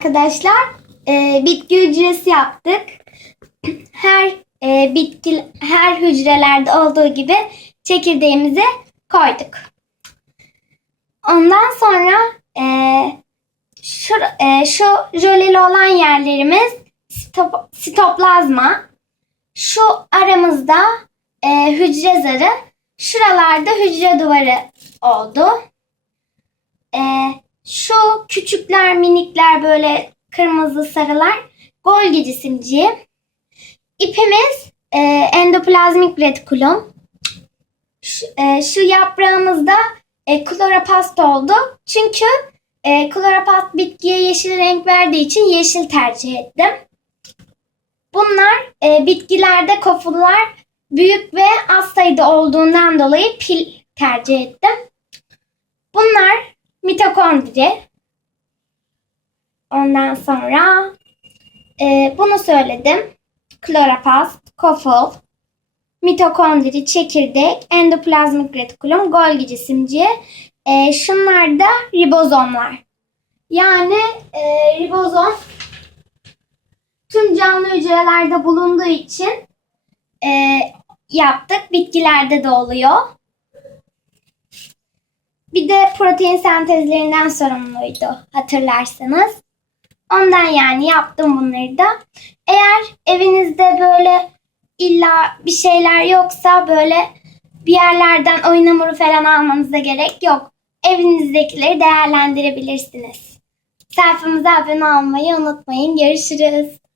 Arkadaşlar e, bitki hücresi yaptık. Her e, bitki her hücrelerde olduğu gibi çekirdeğimizi koyduk. Ondan sonra e, şu, e, şu jöleli olan yerlerimiz stop, sitoplazma. Şu aramızda e, hücre zarı. Şuralarda hücre duvarı oldu. E, şu küçükler minikler böyle kırmızı sarılar Golgi cisimciği. İpimiz e, endoplazmik retikulum. Şu, e, şu yaprağımızda e, kloropast oldu. Çünkü e, kloropast bitkiye yeşil renk verdiği için yeşil tercih ettim. Bunlar e, bitkilerde kofullar büyük ve az sayıda olduğundan dolayı pil tercih ettim. Bunlar mitokondri. Ondan sonra e, bunu söyledim. Kloropast, koful, mitokondri, çekirdek, endoplazmik retikulum, Golgi cisimci. E, şunlar da ribozomlar. Yani e, ribozom tüm canlı hücrelerde bulunduğu için e, yaptık. Bitkilerde de oluyor. Bir de protein sentezlerinden sorumluydu hatırlarsanız. Ondan yani yaptım bunları da. Eğer evinizde böyle illa bir şeyler yoksa böyle bir yerlerden oyun hamuru falan almanıza gerek yok. Evinizdekileri değerlendirebilirsiniz. Sayfamıza abone olmayı unutmayın. Görüşürüz.